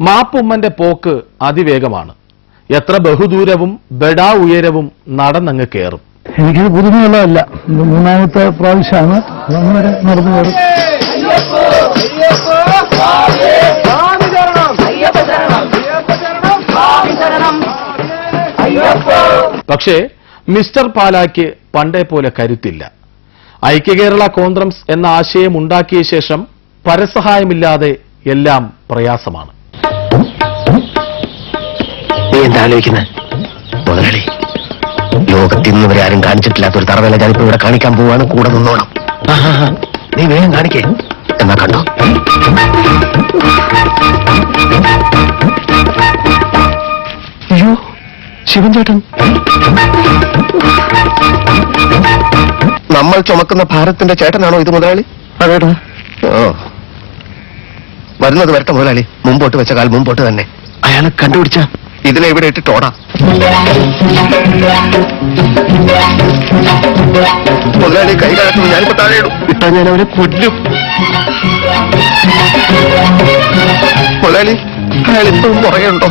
മാപ്പുമ്മന്റെ പോക്ക് അതിവേഗമാണ്. എത്ര ബഹുദൂരവും ബെടാ ഉയരവും നടന്നങ്ങ് കയറും. എനിക്കിത് പുതുമയുള്ളതല്ല. മൂന്നാമത്തെ പ്രാവശ്യമാണ് വരെ നടന്നു കയറും. പക്ഷേ മിസ്റ്റർ പാലായ്ക്ക് പണ്ടേ പോലെ കരുത്തില്ല. ഐക്യകേരള കോൺഗ്രസ് എന്ന ആശയം ഉണ്ടാക്കിയ ശേഷം പരസഹായമില്ലാതെ എല്ലാം പ്രയാസമാണ്. നീ എന്താ ആലോചിക്കുന്നത് മുതലാളി? ലോകത്തിൽ നിന്ന് വരെ ആരും കാണിച്ചിട്ടില്ലാത്ത ഒരു തറവേല ഞാനിപ്പോ ഇവിടെ കാണിക്കാൻ പോവാണ്. കൂടെ നിന്നോണം. നീ വേഗം കാണിക്കേ. എന്നാ കണ്ടോ? അയ്യോ ശിവൻ ചേട്ടൻ. നമ്മൾ ചുമക്കുന്ന ഭാരത്തിന്റെ ചേട്ടനാണോ ഇത് മുതലാളി? അതേടാ. ഓ വരുന്നത് വരട്ടെ മുതലാളി. മുമ്പോട്ട് വെച്ച കാൽ മുമ്പോട്ട് തന്നെ. അയാളെ കണ്ടുപിടിച്ച ഇതിനെ ഇവിടെ ഇട്ടിട്ടോടാ. മുതലാളി കൈ കഴക്കുന്നു. ഞാനിപ്പോ താഴെ ഇടും. ഇട്ടാ ഞാൻ അവനെ കൊല്ലും. മുതലാളി അയാൾ ഇപ്പോഴും പുറകെയുണ്ടോ?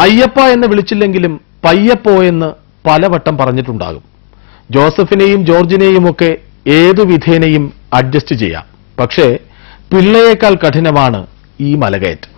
അയ്യപ്പ എന്ന് വിളിച്ചില്ലെങ്കിലും പയ്യപ്പോ എന്ന് പലവട്ടം പറഞ്ഞിട്ടുണ്ടാകും. ജോസഫിനെയും ജോർജിനെയും ഒക്കെ ഏതു വിധേനയും അഡ്ജസ്റ്റ് ചെയ്യാം. പക്ഷേ പിള്ളയേക്കാൾ കഠിനമാണ് ഈ മലകയറ്റം.